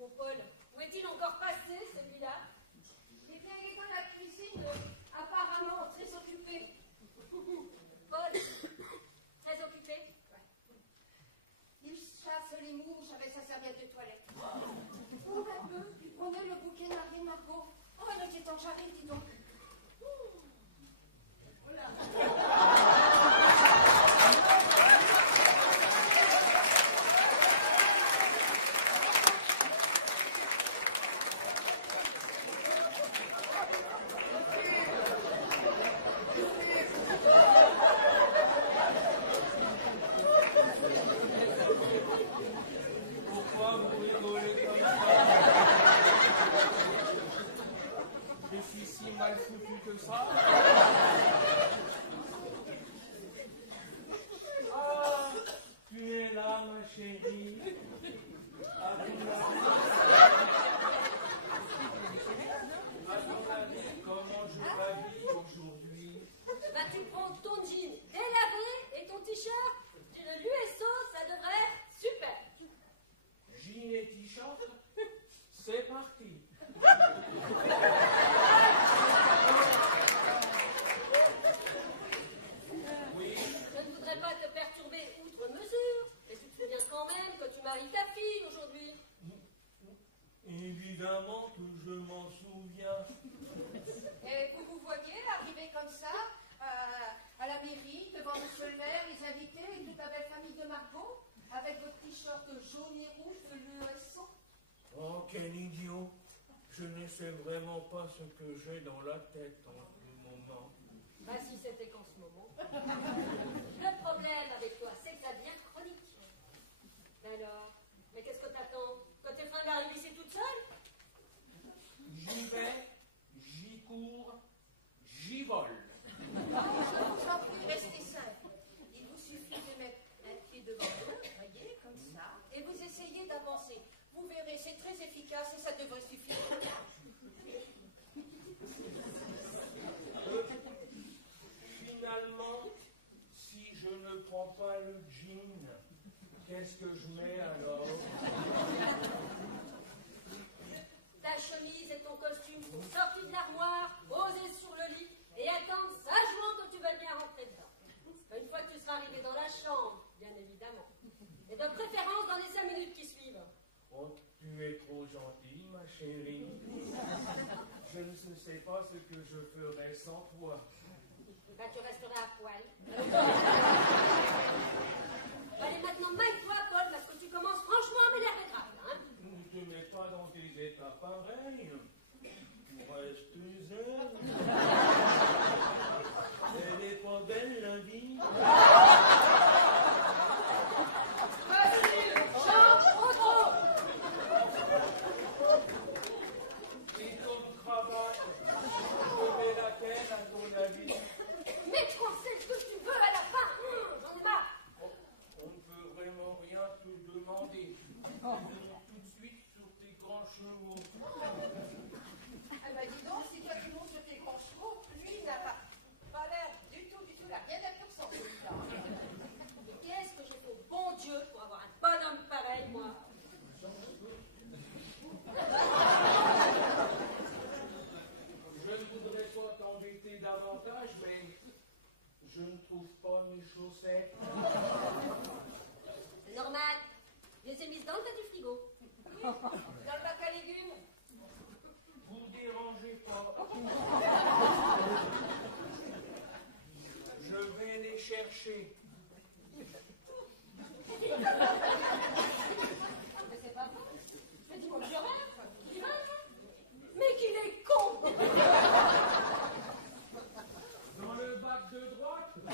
Mon Paul, où est-il encore passé, celui-là? Eh bien, il est dans la cuisine, apparemment très occupé. Paul, très occupé? Ouais. Il chasse les mouches avec sa serviette de toilette. Oh, un peu, il prenait le bouquet nargué Margot. Oh, elle était en charrette, dis donc. Pourquoi vous rigolez comme ça? Je suis si mal foutu que ça? Ah, tu es là, ma chérie. À ton avis, comment je m'habille aujourd'hui? Bah, tu prends ton jean délavé et ton t-shirt de l'USO, ça devrait être super. Jean et t-shirt, c'est parti. Oui, Je ne voudrais pas te perturber outre mesure, mais tu te souviens quand même que tu maries ta fille aujourd'hui. évidemment que je m'en souviens. Et vous voyez arriver comme ça, à la mairie, devant monsieur le maire, les invités et toute la belle famille de Margot, avec votre t-shirt jaune et rouge de l'USO. Oh, quel idiot! Je ne sais vraiment pas ce que j'ai dans la tête en ce moment. Bah si c'était qu'en ce moment. Le problème avec toi, c'est que ça devient chronique. Alors, mais qu'est-ce que t'attends? Que t'es fin d'arriver ici toute seule? J'y vais, j'y cours, j'y vole. Je vous en prie, restez simple. Il vous suffit de mettre un pied devant l'autre, voyez, comme ça, et vous essayez d'avancer. Vous verrez, c'est très efficace et ça devrait suffire. Finalement, si je ne prends pas le jean, qu'est-ce que je mets alors? Ta chemise et ton costume sont sortis de l'armoire, posés sur le lit et attendent sagement que tu veuilles bien rentrer dedans. Une fois que tu seras arrivé dans la chambre, bien évidemment. Et de préférence dans les 5 minutes qui suivent. Oh, tu es trop gentille, ma chérie. Je ne sais pas ce que je ferais sans toi. Ben, tu resteras à poil. Allez, maintenant, maille-toi, Paul, parce que tu commences franchement à m'énerver grave, hein. Ne te mets pas dans tes états pareils. Tu restes zen. Elle n'est pas belle, la vie. Change trop trop. Et ton cravate, je mets laquelle à ton avis? Mets-toi celle que tu veux à la fin. J'en ai marre. On ne peut vraiment rien te demander. Tu montes tout de suite sur tes grands chevaux. Ah bah dis donc, si toi tu montes sur tes grands chevaux, lui il n'a pas l'air du tout, il n'a rien à faire sans celui-là. Mais qu'est-ce que j'ai fait au bon Dieu pour avoir un bonhomme pareil, moi? Je ne voudrais pas t'embêter davantage, mais je ne trouve pas mes chaussettes. C'est normal. Je les ai mises dans le bas du frigo. Dans le bac à légumes. Vous dérangez pas. Je vais les chercher. Mais c'est pas vrai. Mais dis-moi que je rêve. Il rêve. Mais qu'il est con. Dans le bac de droite ou dans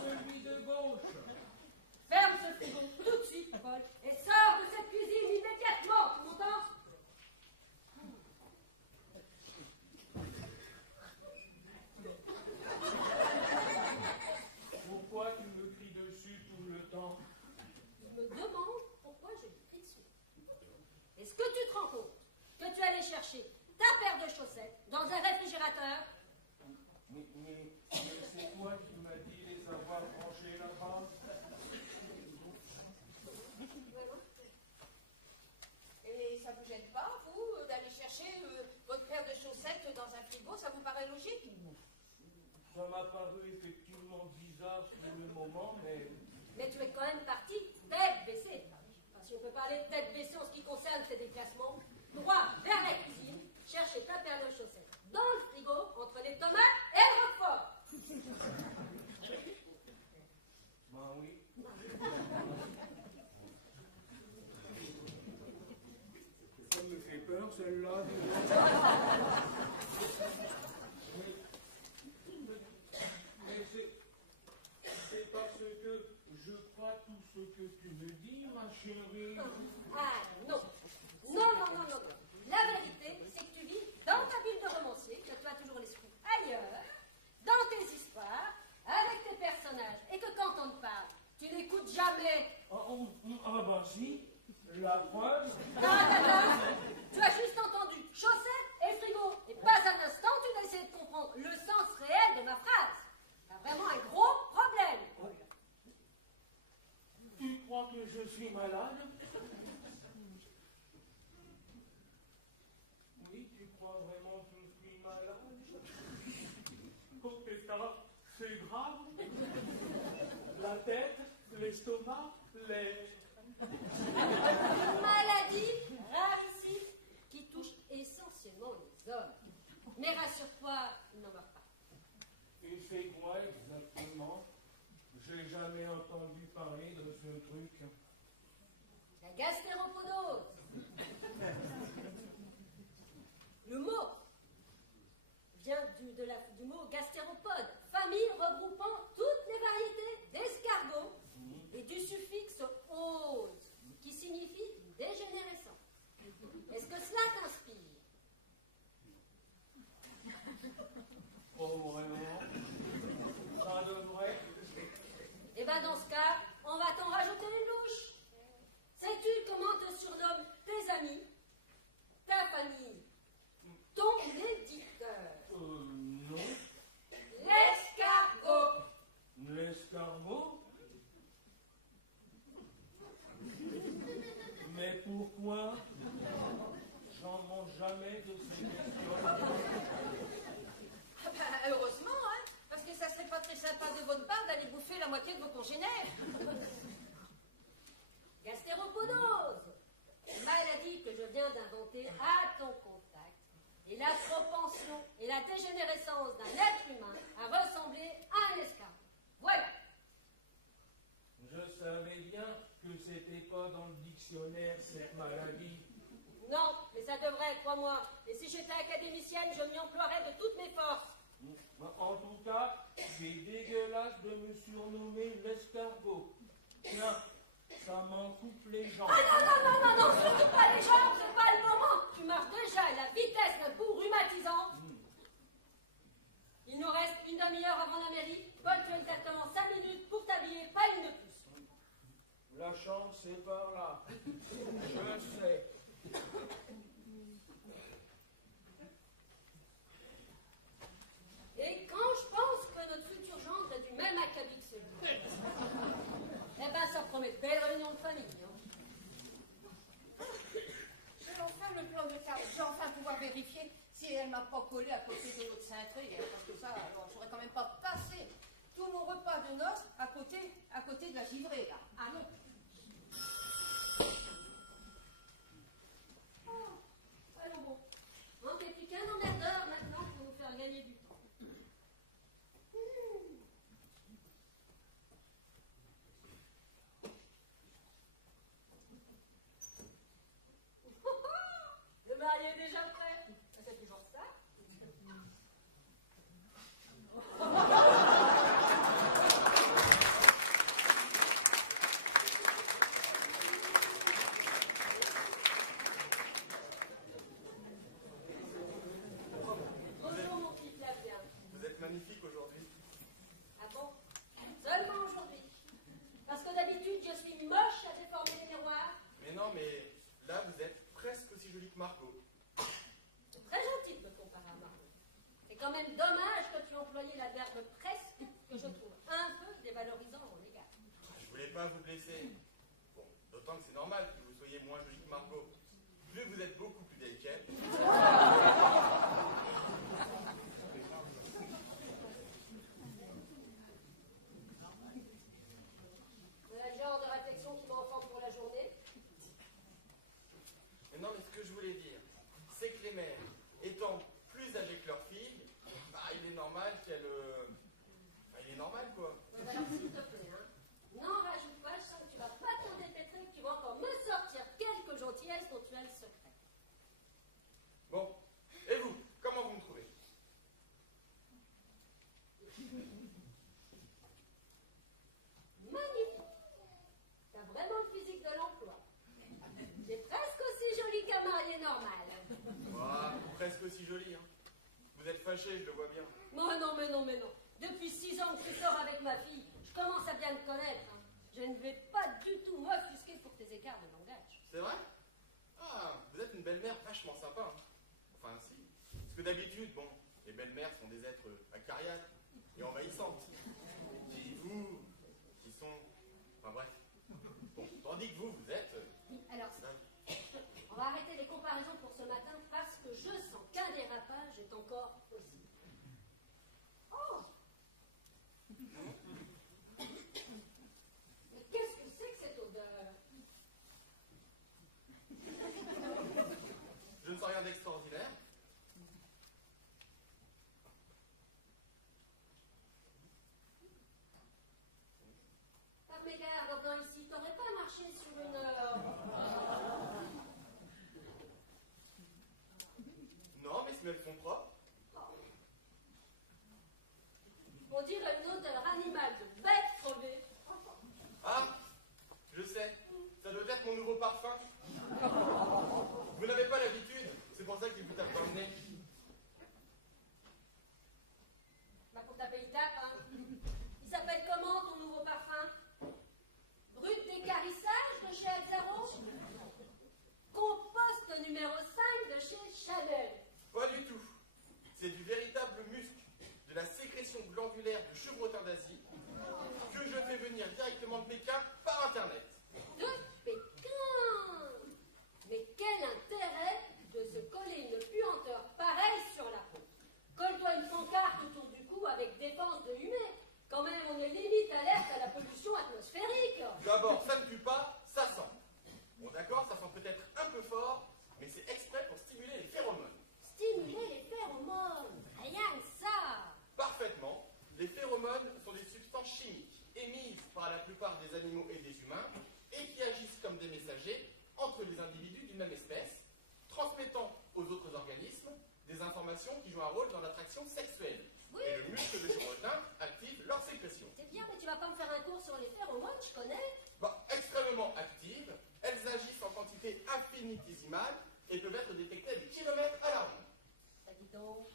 celui de gauche? Ferme ce frigo tout de suite, Paul, et sors de cette cuisine immédiatement, tu m'entends? Pourquoi tu me cries dessus tout le temps? Je me demande pourquoi je lui crie dessus. Est-ce que tu te rends compte que tu allais chercher ta paire de chaussettes dans un réfrigérateur? Mais c'est toi qui m'as dit les avoir rangées là-bas? gêne pas, vous, d'aller chercher votre paire de chaussettes dans un frigo, ça vous paraît logique? Ça m'a paru effectivement bizarre sur le moment, mais... Mais tu es quand même parti tête baissée. Enfin, si on ne peut pas aller tête baissée en ce qui concerne ces déplacements, droit vers la cuisine, chercher ta paire de chaussettes dans le frigo entre les tomates et le roquefort. Ben oui. Ça me fait peur, celle-là. Mais c'est parce que je crois tout ce que tu me dis, ma chérie. Ah, non. Non, non, non, non, non. La vérité, c'est que tu vis dans ta bulle de romancier, que tu as toujours l'esprit ailleurs, dans tes histoires, avec tes personnages, et que quand on te parle, tu n'écoutes jamais. Ah bah si, la preuve. Non, non, non. Tu as juste entendu chaussettes et frigo, et pas un instant tu n'as essayé de comprendre le sens réel de ma phrase. T'as vraiment un gros problème. Tu crois que je suis malade? Oui, tu crois vraiment que je suis malade? Oh, c'est grave. La tête, l'estomac, les... Maladie rarissime qui touche essentiellement les hommes. Mais rassure-toi, ils n'en meurent pas. Et c'est quoi exactement? J'ai jamais entendu parler de ce truc. La gastéropodose. Le mot vient du mot gastéropode, famille regroupant toutes les variétés d'escargots, et du suffixe ose, qui signifie dégénérescence. Est-ce que cela t'inspire? Oh, vraiment? Ça devrait. Eh bien, dans ce cas, on va t'en rajouter une louche. Sais-tu comment te surnomment tes amis, ta famille, ton éditeur? Non. L'escargot. L'escargot? Mais pourquoi? J'en mange jamais de ces questions. Ah ben, heureusement, hein, parce que ça serait pas très sympa de votre part d'aller bouffer la moitié de vos congénères. Gastéropodose, maladie que je viens d'inventer à ton contact, et la propension et la dégénérescence d'un être humain à ressembler à un escargot. Voilà. Je savais bien que c'était pas dans le dictionnaire cette maladie. Non, mais ça devrait, crois-moi. Et si j'étais académicienne, je m'y emploierais de toutes mes forces. En tout cas, c'est dégueulasse de me surnommer l'escargot. Tiens, ça m'en coupe les jambes. Ah non, non, non, non, non, surtout pas les jambes, c'est pas le moment. Tu marches déjà à la vitesse d'un bout rhumatisant. Il nous reste une demi-heure avant la mairie. Paul, tu as exactement 5 minutes pour t'habiller, pas une de plus. La chambre, c'est par là. Je sais. Et quand je pense que notre futur gendre est du même acabit que celui-là, eh ben ça promet de belles réunions de famille. Hein. Je vais enfin le plan de carte. Je vais enfin pouvoir vérifier si elle m'a pas collé à côté de l'autre cintrée. Parce que ça, alors, j'aurais quand même pas passé tout mon repas de noces à côté de la givrée, là. Ah non. Alors bon, manquez plus qu'un emmerdeur maintenant pour nous faire gagner du temps. Le marié est déjà prêt. C'est toujours ça. Bonjour mon petit Flavien. Vous êtes magnifique aujourd'hui. Ah bon? Seulement aujourd'hui. Parce que d'habitude je suis moche à déformer les miroirs. Mais non, mais là, vous êtes presque aussi jolie que Margot. C'est très gentil de me comparer à Margot. C'est quand même dommage que tu employais l'adverbe presque, que je trouve un peu dévalorisant à mon égard. Je voulais pas vous blesser. Bon, d'autant que c'est normal que vous soyez moins jolie que Margot. Vu que vous êtes beaucoup Non, mais ce que je voulais dire, c'est que les mères, étant plus âgées que leurs filles, bah, il est normal qu'elles... il est normal, quoi. Ouais, alors, s'il te plaît, hein, n'en rajoute pas, je sens que tu vas pas t'en dépêtrer, que tu vas encore me sortir quelques gentillesses dont tu as le secret. Bon, et vous, comment vous me trouvez? Magnifique. T'as vraiment le physique de l'emploi. T'es presque aussi jolie qu'un marié normal. Ah, presque aussi joli, hein. Vous êtes fâché, je le vois bien. Oh non, mais non, mais non. Depuis 6 ans que tu sors avec ma fille, je commence à bien te connaître. Hein. Je ne vais pas du tout m'offusquer pour tes écarts de langage. C'est vrai? Ah, vous êtes une belle-mère vachement sympa, hein. Enfin, si. Parce que d'habitude, bon, les belles-mères sont des êtres acariâtres et envahissantes. Qui vous, qui sont... Enfin bref. Bon, tandis que vous êtes... Alors, on va arrêter les comparaisons pour ce matin parce que je sens qu'un dérapage est encore possible. Oh! Mais qu'est-ce que c'est que cette odeur? Je ne sens rien d'extraordinaire. Par mégarde, en venant ici, t'aurais pas marché sur une... Non, mes semelles sont propres. On dirait une odeur animale de bête crevée. Ah, je sais. Ça doit être mon nouveau parfum. Vous n'avez pas l'habitude. C'est pour ça qu'il vous tape dans le nez. Bah pour taper, il tape, hein. Il s'appelle comment ton nouveau parfum? Brut d'écarissage de chez Alzaro? Compost numéro 5 de chez Chanel? Pas du tout. C'est du véritable musc de la sécrétion glandulaire de chevrotin d'Asie que je fais venir directement de Pékin par Internet. De Pékin! Mais quel intérêt de se coller une puanteur pareille sur la peau? Colle-toi une pancarte autour du cou avec défense de humer. Quand même, on est limite alerte à la pollution atmosphérique. D'abord, ça ne pue pas, ça sent. Bon d'accord, ça sent peut-être un peu fort, mais c'est exprès pour stimuler les phéromones. Stimuler les phéromones, rien que ça. Parfaitement, les phéromones sont des substances chimiques émises par la plupart des animaux et des humains et qui agissent comme des messagers entre les individus d'une même espèce, transmettant aux autres organismes des informations qui jouent un rôle dans l'attraction sexuelle. Oui. Et le muscle de chevrotin active leur sécrétion. C'est bien, mais tu vas pas me faire un cours sur les phéromones, je connais. Bah, extrêmement actives, elles agissent en quantité infinitésimale et peuvent être détectées à des kilomètres à la ronde. Bah dis donc.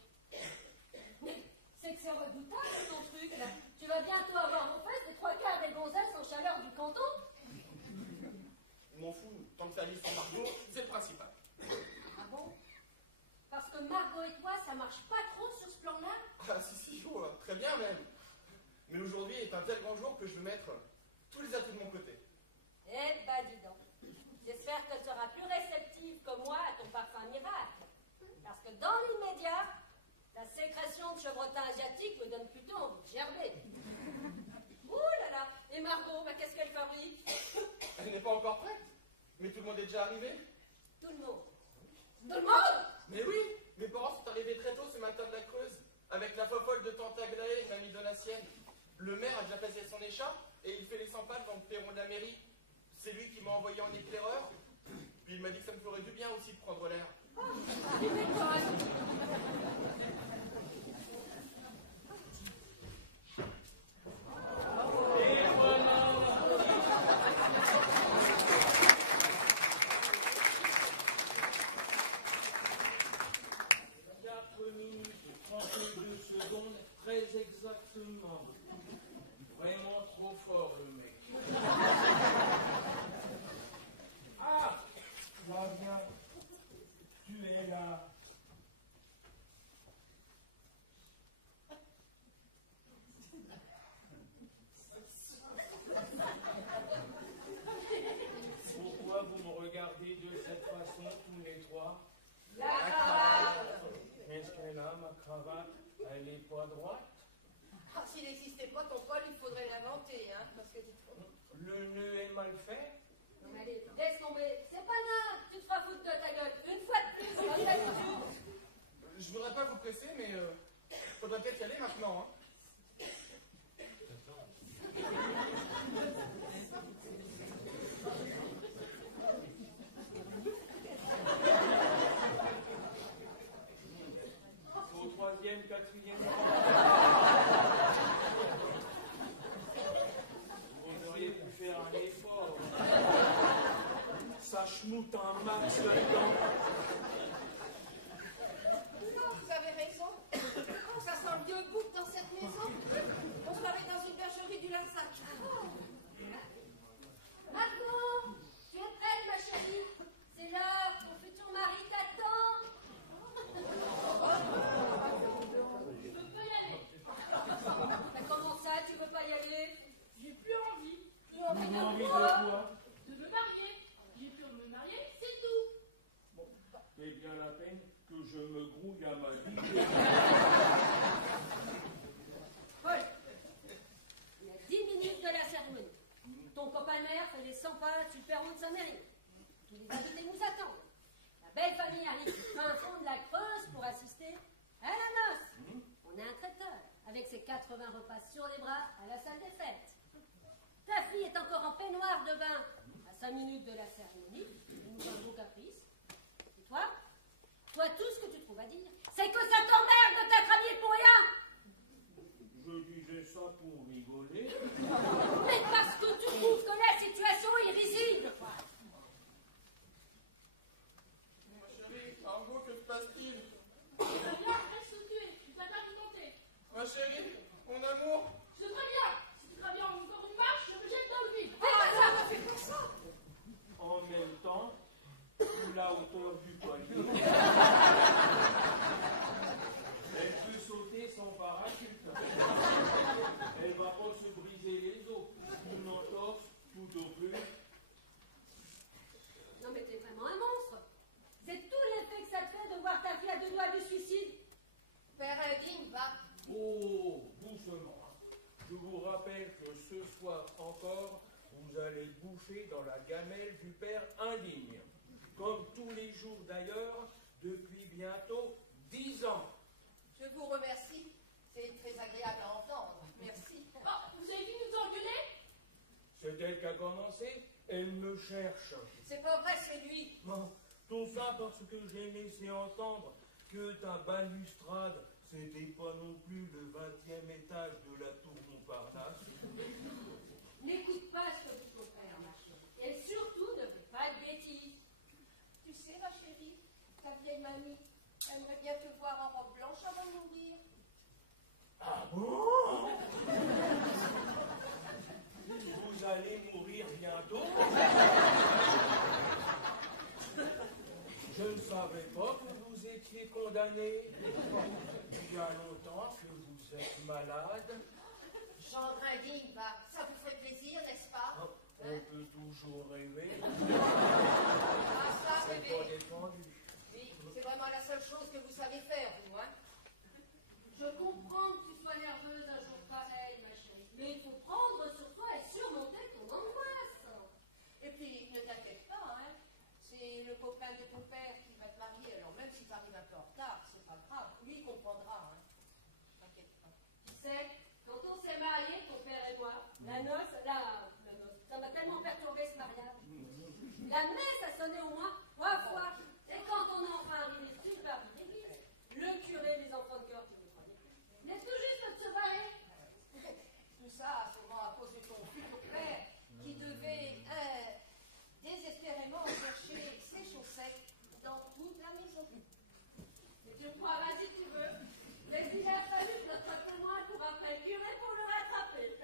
Mais c'est que c'est redoutable ton truc là. Tu vas bientôt avoir aux fesses les 3/4 des gonzesses en chaleur du canton. Je m'en fous, tant que ça agit sur Margot, c'est le principal. Ah bon? Parce que Margot et toi, ça marche pas trop sur ce plan-là? Ah si, chaud, hein. Très bien même. Mais aujourd'hui est un tel grand jour que je veux mettre tous les atouts de mon côté. Eh ben dis donc. J'espère qu'elle sera plus réceptive que moi à ton parfum miracle. Parce que dans l'immédiat, la sécrétion de chevrotin asiatique me donne plutôt envie de gerber. Ouh là là. Et Margot, bah, qu'est-ce qu'elle fabrique? Elle n'est pas encore prête. Mais tout le monde est déjà arrivé. Tout le monde. Tout le monde? Mais oui, mes parents sont arrivés très tôt ce matin de la Creuse, avec la fofolle de tante Aglaé, une amie donatienne. Le maire a déjà passé son écharpe et il fait les 100 pas devant le perron de la mairie. C'est lui qui m'a envoyé en éclaireur. Puis il m'a dit que ça me ferait du bien aussi de prendre l'air. Il m'étonne. Et voilà. 4 minutes et 32 secondes, très exactement. Vraiment trop fort le mec. Ah, Flavien, tu es là. Pourquoi vous me regardez de cette façon tous les trois? La cravate. Qu'est-ce qu'elle a, ma cravate? Elle n'est pas droite? Ah, s'il n'existait pas ton poil, il faudrait l'inventer, hein, parce que... Le nœud est mal fait? Non mais allez, laisse tomber. C'est pas grave, tu te feras foutre de ta gueule. pressé, mais faudrait peut-être y aller maintenant. Hein. Au troisième, quatrième. Vous auriez pu faire un effort. Ça schmoute un max là-dedans. Non, vous avez raison. Oh, ça sent le vieux bouc dans cette maison. On se croirait dans une bergerie du Larzac. Margot, tu es prête, ma chérie? C'est l'heure, ton futur mari t'attend. Je peux y aller. Mais comment ça, tu veux pas y aller? J'ai plus envie. Tu as envie Vous avez envie de de quoi? quoi? De me marier. J'ai plus envie de me marier, c'est tout. C'est bien la peine que je me grouille à ma vie. Paul, il y a 10 minutes de la cérémonie. Ton copain mère fait les 100 pas super haut de sa mairie. Tous les invités nous attendent. La belle famille arrive du fin fond de la Creuse pour assister à la noce. On a un traiteur avec ses 80 repas sur les bras à la salle des fêtes. Ta fille est encore en peignoir de bain à 5 minutes de la cérémonie. Elle nous fait un beau caprice. Et toi, tout ce que tu trouves à dire, c'est que ça t'emmerde de t'être habillé pour rien. Je disais ça pour rigoler. Mais parce que tu trouves que la situation est risible. Ma chérie, Margot, que se passe-t-il? Regarde, reste où tu es. Tu t'as bien tout tenté. Ma chérie, mon amour. C'est très bien. Si tu travailles encore une marche, je me jette dans le vide. Fais pas ça. En même temps, vu la hauteur du poignet, elle peut sauter sans parachute. Elle va pas se briser les os. Une entorse, tout au plus. Non mais t'es vraiment un monstre. C'est tout l'effet que ça te fait de voir ta fille à 2 doigts du suicide. Père indigne, va. Oh, doucement. Je vous rappelle que ce soir encore, vous allez bouffer dans la gamelle du père indigne. Comme tous les jours d'ailleurs, depuis bientôt 10 ans. Je vous remercie. C'est très agréable à entendre. Merci. Oh, vous avez fini de nous engueuler? C'est elle qui a commencé, elle me cherche. C'est pas vrai, c'est lui. Non, tout ça parce que j'ai laissé entendre que ta balustrade, c'était pas non plus le 20e étage de la tour Montparnasse. N'écoute pas ce que dit ton frère, ma chérie. Et surtout, ne fais pas de bêtises. Tu sais, ma chérie, ta vieille mamie aimerait bien te voir en robe blanche avant de mourir. Ah bon? Vous allez mourir bientôt? Je ne savais pas que vous étiez condamné. Il y a longtemps que vous êtes malade. Gendre indigne, va. Ça vous ferait plaisir, n'est-ce pas? On peut toujours rêver. Ah, ça, C'est bébé. pas défendu. Oui, c'est vraiment la seule chose que vous savez faire, vous, hein? Je comprends que tu sois nerveuse un jour pareil, ma chérie. Mais il faut prendre sur toi et surmonter ton angoisse. Et puis, ne t'inquiète pas, hein? C'est le copain de ton père qui va te marier. Alors, même si tu arrives un peu en retard, c'est pas grave. Lui, il comprendra, hein? T'inquiète pas. Tu sais, quand on s'est mariés, ton père et moi, la noce, ça m'a tellement perturbé ce mariage. La messe a sonné au moins 3 fois. Et quand on est enfin arrivé super vite l'église, le curé, les enfants de cœur qui ne croyaient plus, venait tout juste de se barrer. Tout ça, sûrement à cause de ton futur père qui devait désespérément chercher ses chaussettes dans toute la maison. Mais tu me croiras si tu veux. Mais il a fallu que notre témoin court après le curé pour le rattraper.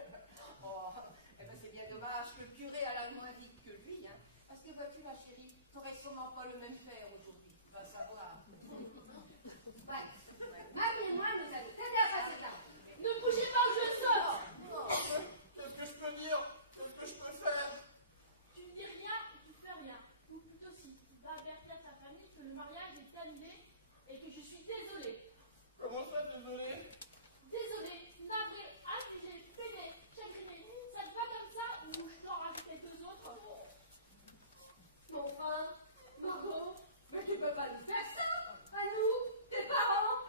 Oh, eh ben c'est bien dommage que le curé a la moins vite que lui, hein. Parce que vois-tu, ma chérie, t'aurais sûrement pas le même père aujourd'hui. Va savoir. Ouais. Mamie et moi, nous allons t'aider à passer ça. Ne bougez pas ou je saute. Oh, Qu'est-ce que je peux dire? Qu'est-ce que je peux faire? Tu ne dis rien ou tu fais rien. Ou plutôt si tu vas avertir ta famille que le mariage est annulé et que je suis désolée. Comment ça, désolé? Désolée, navrée, affligée, peinée, chagrinée. Ça te va comme ça ou je t'en rajoute quelques autres? Mais enfin, Margot, mais tu peux pas nous faire ça, à nous, tes parents.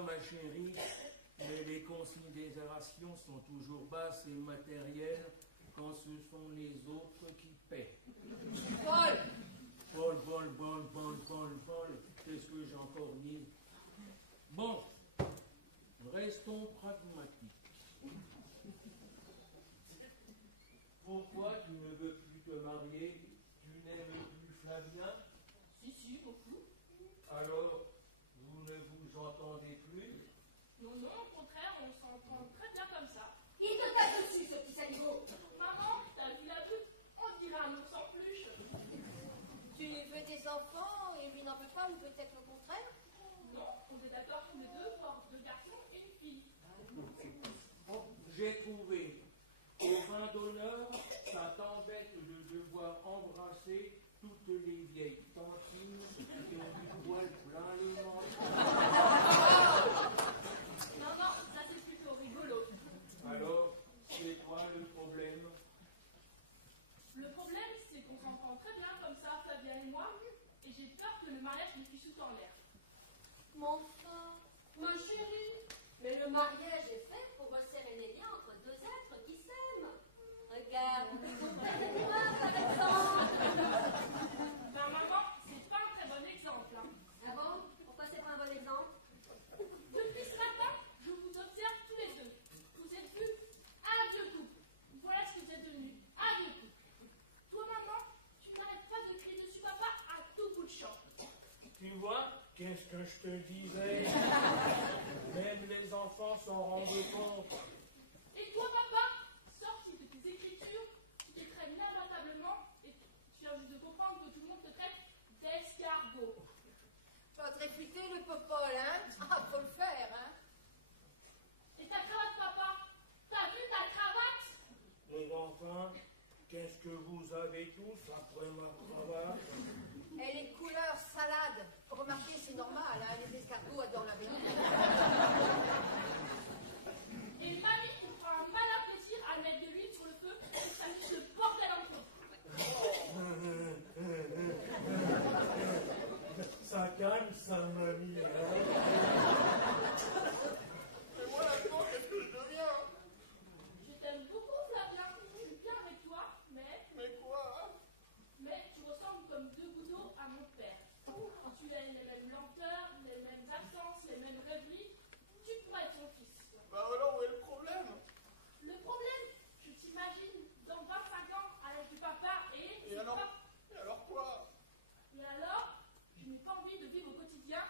moi, ma chérie, mais les considérations sont toujours basses et matérielles quand ce sont les autres qui paient. Paul! Paul, qu'est-ce que j'ai encore dit? Bon, restons pragmatiques. Pourquoi tu ne veux plus te marier? Tu n'aimes plus Flavien? Si, beaucoup. Alors, vous ne vous entendez plus? Non, au contraire, on s'entend très bien comme ça. Il te tape dessus, ce petit saligo. Maman, t'as vu la butte? On dirait un ours en peluche. Tu veux des enfants et lui n'en veut pas, ou peut-être le contraire? Non, on est d'accord tous les deux pour 2 garçons et une fille. Bon, j'ai trouvé. Au vin d'honneur, ça t'embête de devoir embrasser toutes les vieilles tantines qui ont du poil plein le ventre. Non, ça c'est plutôt rigolo. Alors, c'est quoi le problème? Le problème, c'est qu'on s'entend très bien comme ça, Flavien et moi, et j'ai peur que le mariage nous fiche tout en l'air. Mais enfin, ma chérie, mais le mariage est fait pour resserrer les liens entre 2 êtres qui s'aiment. Regarde, ton père et moi, par exemple. Ben maman, c'est pas un très bon exemple. Hein. Ah bon? Pourquoi c'est pas un bon exemple? Depuis ce matin, je vous observe tous les deux. Vous êtes vus un vieux couple. Voilà ce que vous êtes devenus, un vieux couple. Toi, maman, tu n'arrêtes pas de crier dessus papa à tout bout de champ. Tu vois, qu'est-ce que je te disais? Même les enfants s'en rendent compte. Et toi, papa, sorti de tes écritures, tu t'es très lamentablement, et tu viens juste de comprendre que tout le monde te traite d'escargot. Faut te réfuter le popole, hein? Ah, faut le faire, hein? Et ta cravate, papa? T'as vu ta cravate? Et enfin, qu'est-ce que vous avez tous après ma cravate? Elle est couleur salade. Remarquez, c'est normal, hein? Les escargots adorent la viande. Et mamie, il prend un malin plaisir à mettre de l'huile sur le feu et ça met le bordel en feu. Ça calme, ça m'a mis. Mais moi, là-dedans, qu'est-ce que je deviens? Je t'aime beaucoup, Flavien. Je suis bien avec toi, mais quoi? tu ressembles comme 2 gouttes d'eau à mon père. Tu as les mêmes lenteurs, les mêmes absences, les mêmes rêveries. Tu pourrais être son fils. Bah alors, où est le problème? Le problème, je t'imagine dans 25 ans à l'âge du papa et Et alors quoi? Et alors, je n'ai pas envie de vivre au quotidien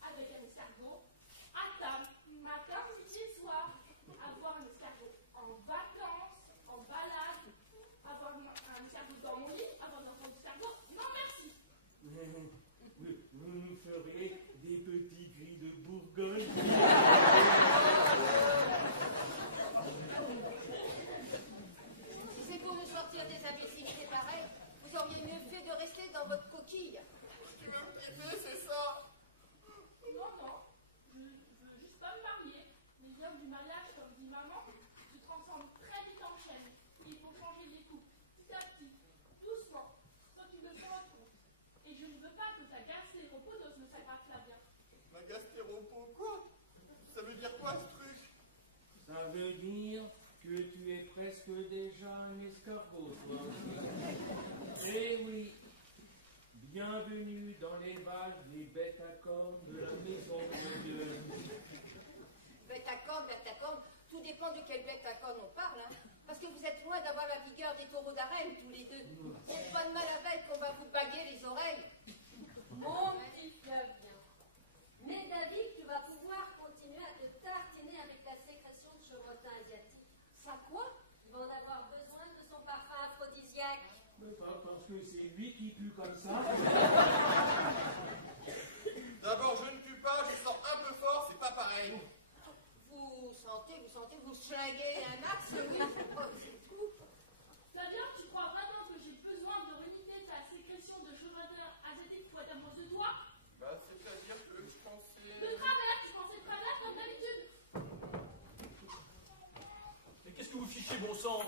avec un escargot à table, matin, midi et soir. Avoir un escargot en vacances, en balade, avoir un escargot dans mon lit, avoir un enfant d'escargot. Non, merci. Vous nous feriez des petits gris de Bourgogne. Si c'est pour nous sortir des imbécilités pareilles, vous auriez mieux fait de rester dans votre coquille. Tu veux me kiffer, c'est ça? Non, je veux juste pas me marier. Les liens du mariage, comme dit maman, se transforment très vite en chaîne. Il faut changer les couples, petit à petit, doucement, sans tu le rends compte. Et je ne veux pas que ta gastéropodos me s'aggrave Flavien. Ma gastéropo, quoi? Ça veut dire quoi, ce truc? Ça veut dire que tu es presque déjà un escargot, toi aussi. Eh oui, bienvenue dans les vagues des bêtes à cornes de la maison de Dieu. Bête à cornes, tout dépend de quelle bête à cornes on parle, hein? Parce que vous êtes loin d'avoir la vigueur des taureaux d'arène, tous les deux. C'est pas de mal avec qu'on va vous baguer les oreilles. Mon petit Flavien. Mais David, tu vas pouvoir continuer à te tartiner avec la sécrétion de chevrotin asiatique. Ça quoi? Tu vas en avoir besoin de son parfum aphrodisiaque. Mais pas parce que c'est lui qui pue comme ça. D'abord, je ne pue pas, je sens un peu fort, c'est pas pareil. Vous sentez, vous schlinguez un axe, oui, c'est tout. Flavien, tu crois vraiment que j'ai besoin de limiter ta sécrétion de chevrotin asiatique pour être amoureuse de toi? Bah, c'est-à-dire que je pensais... De travers, tu pensais de travers comme d'habitude. Mais qu'est-ce que vous fichez, bon sang?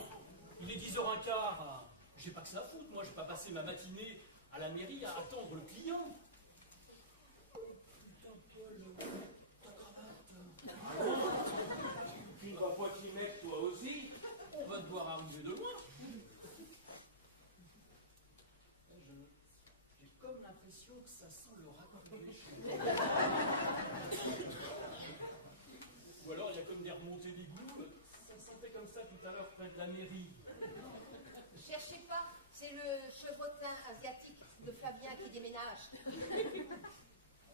Il est 10h15. J'ai pas que ça à foutre, moi. J'ai pas passé ma matinée à la mairie à attendre le client. Putain, Paul, ta cravate. l'impression que ça sent le raconter chez moi. Ou alors il y a comme des remontées d'égout. Ça sentait comme ça tout à l'heure près de la mairie. Cherchez pas, c'est le chevrotin asiatique de Fabien qui déménage.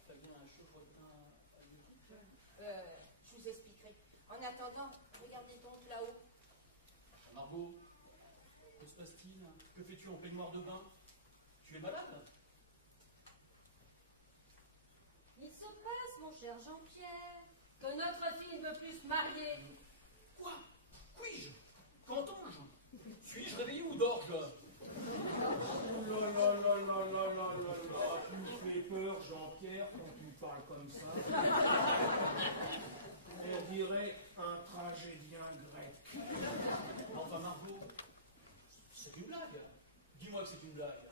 Fabien, un chevrotin asiatique? Je vous expliquerai. En attendant, regardez donc là-haut. Margot, que se passe-t-il? Que fais-tu en peignoir de bain? Tu es malade? Il se passe, mon cher Jean-Pierre, que notre fille ne veut plus se marier. Quoi? Puis-je? Qu'entends-je? Suis-je réveillé ou dors-je? Oh là là là là là là là là, tu me fais peur, Jean-Pierre, quand tu parles comme ça. On dirait un tragédien grec. Enfin, Margot, c'est une blague. Dis-moi que c'est une blague.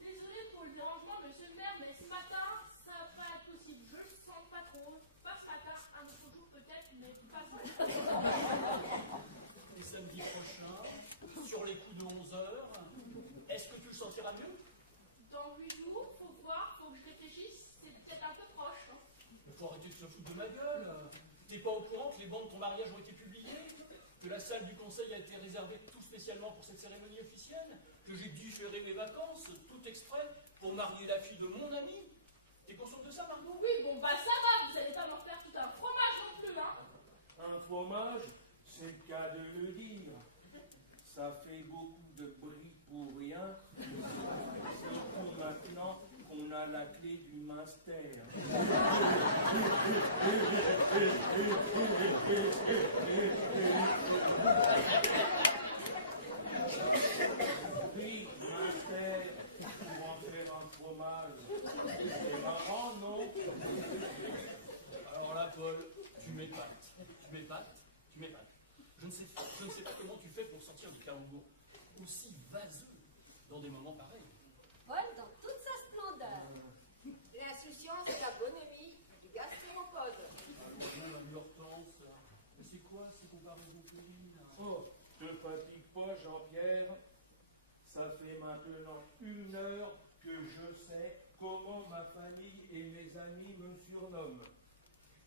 Désolé pour le dérangement, monsieur le maire, mais ce matin, ça va pas être possible. Je le sens pas trop. Pas ce matin, un autre jour peut-être, mais pas ce matin. Et samedi prochain, sur les coups de 11h, est-ce que tu le sentiras mieux? Dans 8 jours, faut voir, faut que je réfléchisse. C'est peut-être un peu proche. Hein. Il faut arrêter de se foutre de ma gueule. T'es pas au courant que les bancs de ton mariage ont été publiés? Que la salle du conseil a été réservée tout spécialement pour cette cérémonie officielle? Que j'ai différé mes vacances, tout exprès, pour marier la fille de mon ami? T'es consciente de ça, Margot? Oui, bon, bah ça va, vous allez pas m'en faire tout un fromage non plus, hein. Un fromage, c'est le cas de le dire. Ça fait beaucoup de bruit pour rien. Surtout maintenant qu'on a la clé du master. Oui, master, pour en faire un fromage. C'est marrant, non? Alors là, Paul, tu m'épates. Tu m'épates. Tu m'épates. Je ne sais pas comment tu fais pour sortir du calembour aussi vaseux dans des moments pareils. Paul, dans toute sa splendeur. L'insouciance et la bonhomie du gastéropode. Bon, la Hortense, mais c'est quoi ces comparaisons féminines? Oh, te fatigue pas, Jean-Pierre. Ça fait maintenant 1 heure que je sais comment ma famille et mes amis me surnomment.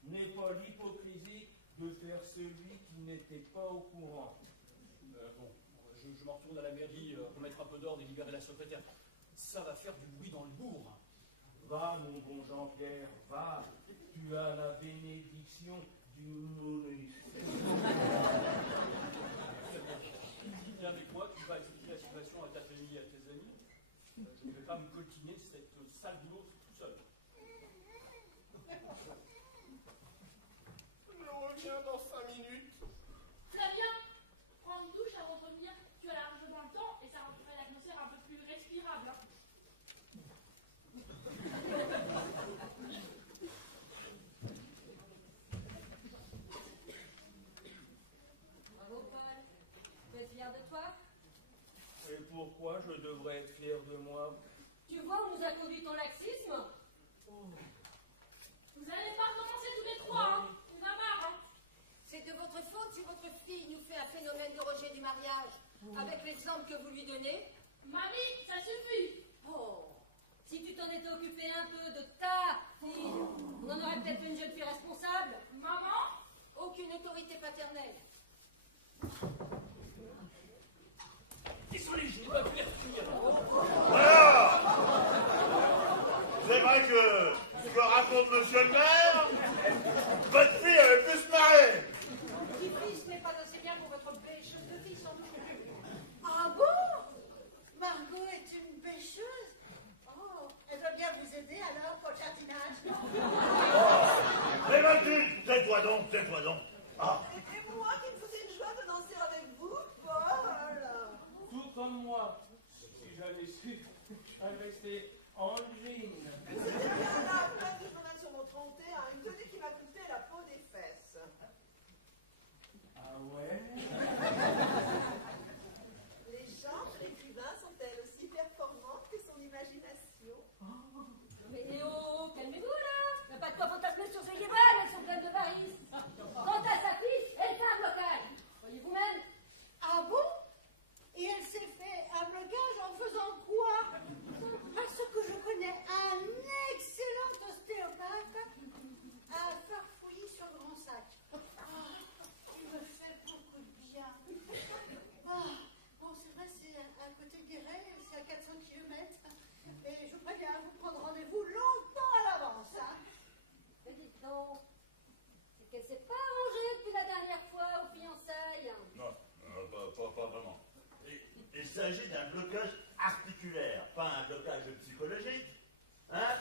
N'est pas l'hypocrisie de faire celui qui n'était pas au courant. Bon, je m'en retourne à la mairie, remettre un peu d'ordre et libérer la secrétaire. Ça va faire du bruit dans le bourg. Va, mon bon Jean-Pierre, va. Tu as la bénédiction du Maurice. Viens avec moi, tu vas expliquer la situation à ta famille et à tes amis. Je ne vais pas me coltiner cette sale boulot tout seul. Je reviens dans 5 minutes. Très bien. Prends une douche avant de revenir. Tu as largement le temps et ça rendrait l'atmosphère un peu plus respirable. Hein. Bravo, Paul. Tu es fier de toi? Et pourquoi je devrais être fier de moi? Tu vois où nous a conduit ton laxisme? Vous n'allez pas recommencer tous les trois, hein. On a marre, hein. C'est de votre faute si votre fille nous fait un phénomène de rejet du mariage, avec l'exemple que vous lui donnez. Mamie, ça suffit. Oh, Si tu t'en étais occupé un peu de ta fille, on en aurait peut-être une jeune fille responsable. Maman, aucune autorité paternelle. Désolé, je n'ai pas pu les retenir. Alors, c'est vrai que ce que raconte monsieur le maire, votre fille avait pu se marrer. Petit-fils n'est pas assez bien pour votre bêcheuse de fille, sans doute. Ah bon? Margot est une bêcheuse? Oh, elle doit bien vous aider alors pour le jardinage. Mais Mathilde, tais-toi donc, tais-toi donc. Ah, Et moi qui me faisais une joie de danser avec vous, voilà. Tout comme moi. Si j'avais su, j'aurais resté en jean. C'était bien là, plein de journal sur mon 31, une tenue qui m'a coûté la peau des fesses. Ah ouais? Les gens de l'écrivain sont-elles aussi performantes que son imagination? Mais oh, calmez-vous là. Il n'y a pas de quoi fantasmer sur ces guéballes, elles sont pleines de varices. Quant s'agit d'un blocage articulaire, pas un blocage psychologique. Hein?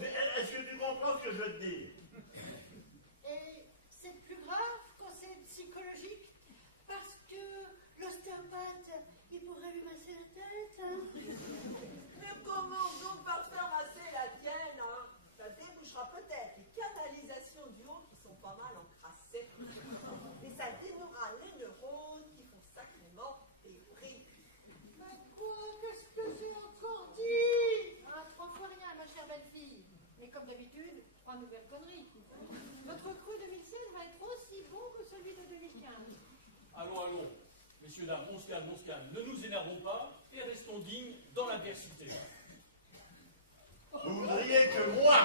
Mais est-ce que tu comprends ce que je veux te dire? Et c'est plus grave quand c'est psychologique, parce que l'ostéopathe, il pourrait lui masser la tête. Hein. Mais comment donc par faire masser la tienne, hein? Ça débouchera peut-être les canalisations du haut qui sont pas mal encrassées. Et ça dénouera les neurones qui font sacrément des bruits. Mais quoi? Qu'est-ce que j'ai encore dit? Ah, 3 fois rien, ma chère belle-fille. Mais comme d'habitude, 3 nouvelles conneries. Notre cru 2016 va être aussi bon que celui de 2015. Allons, allons. Messieurs, dames, on se calme, on se calme. Ne nous énervons pas et restons dignes dans l'adversité. Vous voudriez que moi,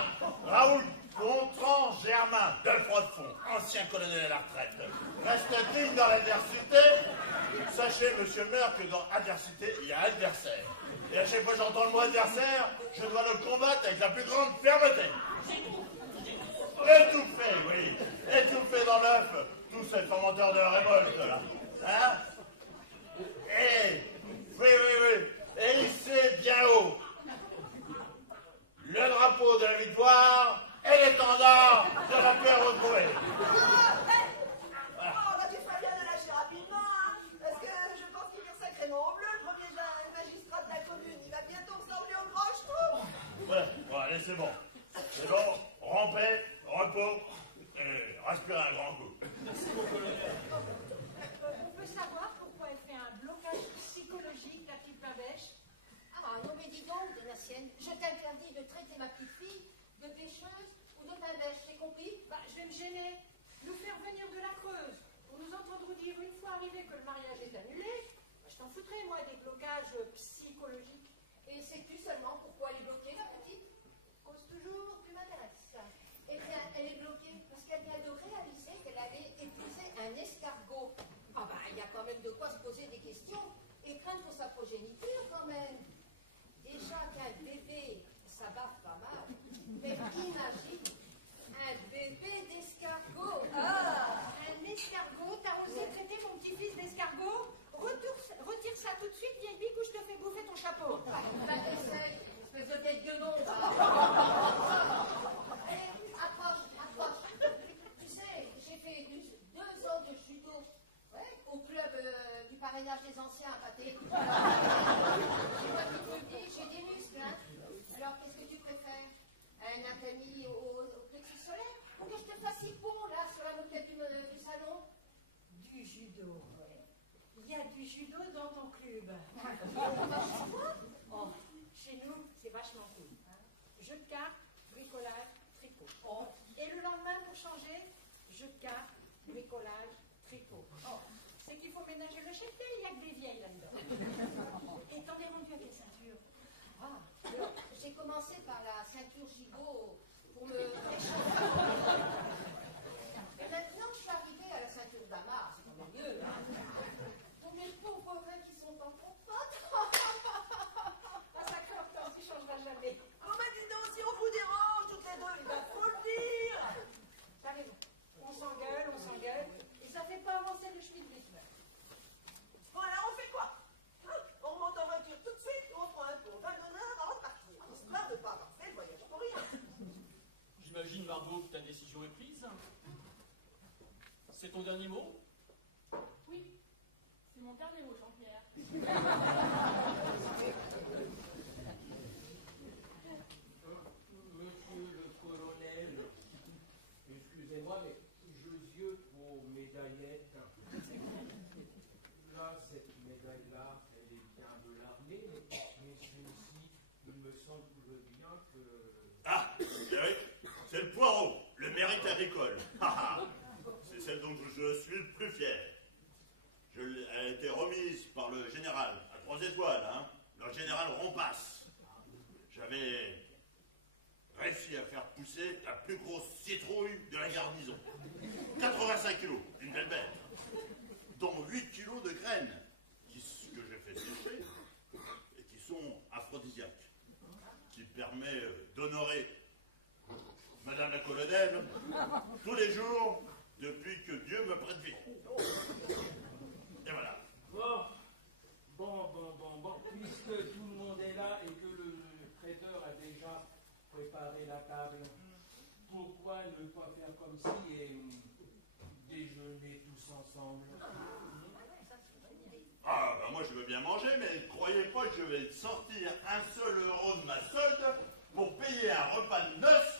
Raoul Gontran Germain, de Froidefond, ancien colonel à la retraite, reste digne dans l'adversité? Sachez, monsieur le maire, que dans adversité, il y a adversaire. Et à chaque fois que j'entends le mot adversaire, je dois le combattre avec la plus grande fermeté. Étouffé, oui. Étouffé dans l'œuf, tout ce fomenteur de révolte, là. Hein? Et, oui. Et hissez bien haut le drapeau de la victoire et l'étendard de la paix retrouvée. Oh, bah tu ferais bien de lâcher rapidement, hein? Parce que je pense qu'il est sacrément en bleu, le premier magistrat de la commune. Il va bientôt ressembler au grand, je trouve. Ouais, allez, c'est bon. C'est bon, rampez, repos, et respirez un grand coup. On peut savoir pourquoi elle fait un blocage psychologique, la petite babèche? Ah non, mais dis donc, Donatienne, je t'interdis de traiter ma petite fille de pêcheuse ou de babèche, t'es compris? Bah, je vais me gêner. Nous faire venir de la Creuse pour nous entendre dire une fois arrivé que le mariage est annulé, bah, je t'en foutrais, moi, des blocages psychologiques. Et sais-tu seulement pourquoi elle est bloquée, la petite? Cause toujours, tu m'intéresses. Eh bien, elle est bloquée parce qu'elle vient de réaliser qu'elle avait épousé un escargot. Ah ben, il y a quand même de quoi se poser des questions et craindre pour sa progéniture, quand même. Déjà qu'un bébé, ça baffe pas mal. Mais imagine, un bébé d'escargot. Ah, un escargot, t'as osé traiter mon petit-fils d'escargot? Retire ça tout de suite, vieille bique, ou je te fais bouffer ton chapeau. Bah, essaye, espèce de tête de nom. Approche. Tu sais, j'ai fait 2 ans de judo, ouais, au club du parrainage des anciens à Pâté. C'est moi qui te le dis, j'ai des muscles, hein. Alors, qu'est-ce que tu préfères? Un accalmie au plexus solaire? Ou que je te fasse hippon, là, sur la moquette du salon? Du judo, ouais. Il y a du judo dans ton club. Oh, chez nous, c'est vachement cool. Hein. Jeu de cartes, bricolage, tricot. Oh. Et le lendemain, pour changer, jeu de cartes, bricolage, tricot. Oh. C'est qu'il faut ménager le cheptel, il n'y a que des vieilles là-dedans. Et t'en es rendu à quelle ceinture? Ah, alors, j'ai commencé par la ceinture gigot pour me réchauffer. Et maintenant, je suis arrivée à la ceinture d'amas, c'est quand même mieux, hein. Pour mes pauvres reins qui sont en compote. Ah, sacré Hortense, tu changeras jamais. Oh, mais dis donc, si on vous dérange toutes les deux, il faut le dire. T'as raison. On s'engueule, et ça fait pas avancer le chemin de l'hiver. Bon, alors on fait quoi? Hein? On remonte en voiture tout de suite ou on prend un tour d'un honneur avant de partir? Histoire de ne pas avoir fait le voyage pour rien. J'imagine, Margot, que ta décision est prise. C'est ton dernier mot? Oui, c'est mon dernier mot, Jean-Pierre. Monsieur le colonel, excusez-moi, mais je yeux vos médaillettes. Là, cette médaille-là, elle est bien de l'armée, mais celle-ci, il me semble bien que... Ah, oui, c'est le poireau, le mérite agricole. C'est celle dont je suis le plus fier. Elle a été remise par le général, à 3 étoiles, hein, le général Rompas. J'avais réussi à faire pousser la plus grosse citrouille de la garnison. 85 kilos, une belle bête. Dont 8 kilos de graines, que j'ai fait sécher et qui sont aphrodisiaques, qui permet d'honorer Madame la colonelle tous les jours depuis que Dieu me prête vie. Et voilà. Bon, ensemble. Ah, bah moi je veux bien manger, mais croyez pas que je vais sortir un seul euro de ma solde pour payer un repas de noces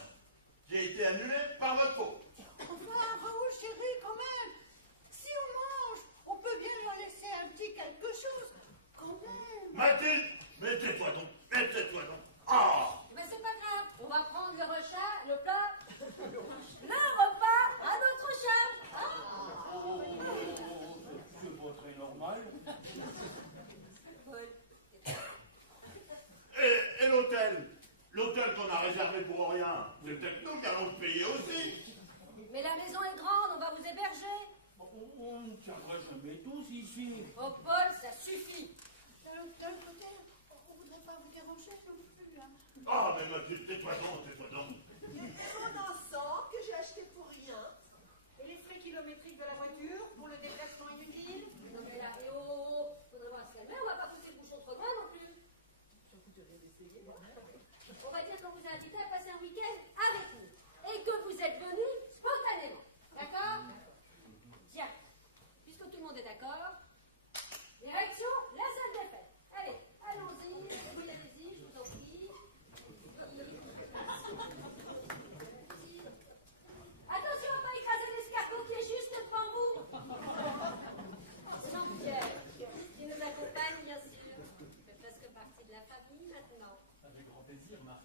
qui a été annulé par votre faute. Enfin, Raoul, chéri, quand même, si on mange, on peut bien leur laisser un petit quelque chose, quand même. Mathilde, mais tais-toi donc, mais tais-toi donc. Ah! Mais c'est pas grave, on va prendre le repas, le plat, le repas à notre charge. Oh, c'est pas très normal. Et l'hôtel? L'hôtel qu'on a réservé pour rien, c'est peut-être nous qui allons le payer aussi. Mais la maison est grande, on va vous héberger. On ne tiendra jamais tous ici. Oh Paul, ça suffit. D'un autre côté, on voudrait pas vous déranger non plus, hein. Ah, mais Mathilde, tais-toi donc, tais-toi donc. Il y a mon ensemble que j'ai acheté pour rien. Et les frais kilométriques de la voiture pour le déplacement inutile? Non mais là, et oh, faudrait voir se calmer, on va pas pousser le bouchon trop loin non plus. On va dire qu'on vous a invité à passer un week-end avec nous. Et que vous êtes venus spontanément. D'accord? Tiens, puisque tout le monde est d'accord, direction la salle des fêtes. Allez, allons-y, oui, allez-y, je vous en prie. Attention à pas écraser l'escargot qui est juste devant vous. Jean-Pierre, qui nous accompagne bien sûr, fait presque partie de la famille maintenant. Avec grand plaisir, Marc.